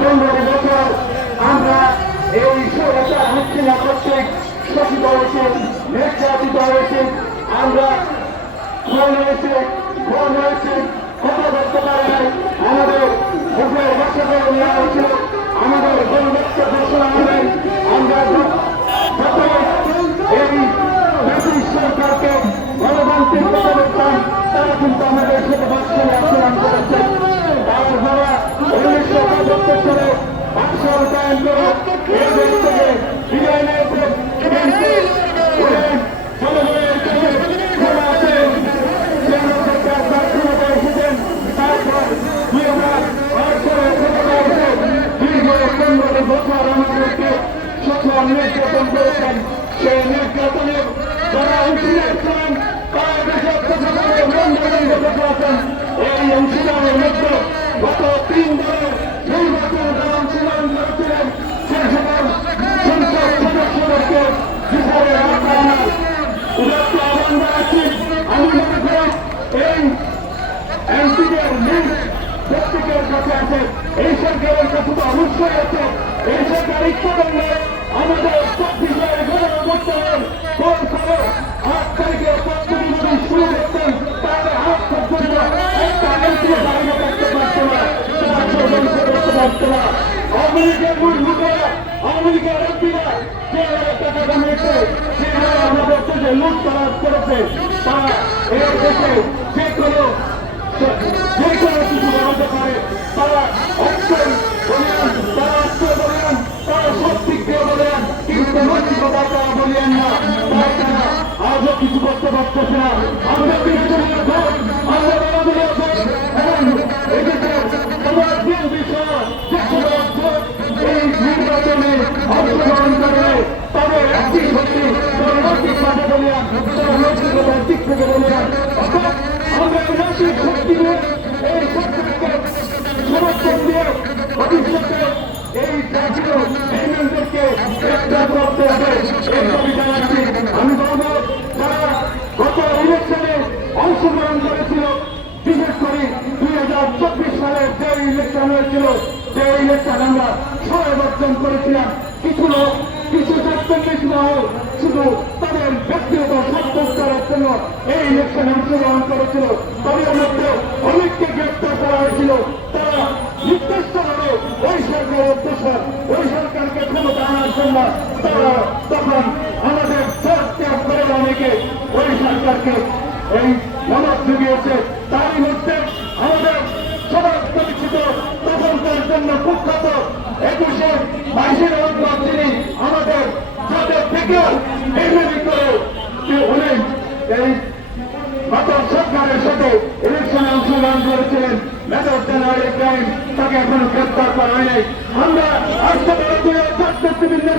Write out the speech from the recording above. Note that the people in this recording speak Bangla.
পনেরো বছর আমরা এই স্বৈরাচার হাসিনা কর্তৃক শোষিত হয়েছে নির্যাতিত হয়েছে আমরা খুন হয়েছে খুন হয়েছে কথা বলতে পারে নাই। আমাদের বাসা করে নেওয়া হয়েছিল, আমাদের গণবাক্য ঘোষণা হবে আমরা যত এই ব্রিটিশ সরকারকে গণতান্ত্রিক কথা বলতাম তারা কিন্তু আমাদের সাথে বাক্সনে আচরণ করেছে। তার দ্বারা উনিশশো রূপায়ণ করে এই দেশ থেকে বিদায় নিয়েছে জনগণের কাছে ক্ষমা নির্যাতন করেছেন সেই নির্যাতনের তারা দেশের কাছে আছে। এই সরকারের কাছে তো অবশ্যই আছে। এই সরকার ইচ্ছা করলে আমাদের চব্বিশের গণঅভ্যুত্থানের ফল করে আট তারিখে প্রস্তুতি যদি শুরু করতেন তাহলে আট পর্যন্ত একটা এমপিও বাইরে করতে পারতো না। লীগের যে আমাদের থেকে লুট করেছে, তারা এই দেশে যে কোনো যে কোনো কিছু বানাতে পারে। তারা অক্ষয় বলিয়ান তারা অক্ষয় বলিয়ান তারা সব দিক দিয়ে বলিয়ান কিন্তু নৈতিকতা তারা বলিয়ান না তাই তারা আজও কিছু করতে পারতেছে না আমরা বিরোধীদের ভোট আমরা বিরোধীদের ভোট এবং এদিকে দিন বিষয় যে ভোট এই নির্বাচনে অংশগ্রহণ করবে তাদের একটি শক্তি তারা নৈতিকভাবে বলিয়ান নৈতিকতার দিক থেকে বলিয়ান আমরা নৈতিক শক্তি নিয়ে এই শক্তিকে সমর্থন দিয়ে ভবিষ্যতে এই জাতীয় এলিমেন্টদেরকে গ্রেপ্তার করতে হবে এই দাবি জানাচ্ছি আমি বলব যারা গত ইলেকশনে অংশগ্রহণ করেছিল বিশেষ করে দুই হাজার চব্বিশ সালে যে ইলেকশন হয়েছিল যে ইলেকশন আমরা সবাই বর্জন করেছিলাম কিছু লোক কিছু ছাত্রলিশ মহল অংশগ্রহণ করেছিল। জন্য তারা তখন আমাদের ভোট ত্যাগ করে অনেকে ওই সরকারকে এই মনত জুগিয়েছে তারই মধ্যে আমাদের সবার পরিচিত তখনকার জন্য কুখ্যাত একুশে বাইশের অন্তর তিনি আমাদের যাদের থেকেও এগুলি করে উনি এই তাকে এখনও গ্রেপ্তার করা হয়নি। আমরা আজকে ভারতীয় ছাত্রবৃন্দের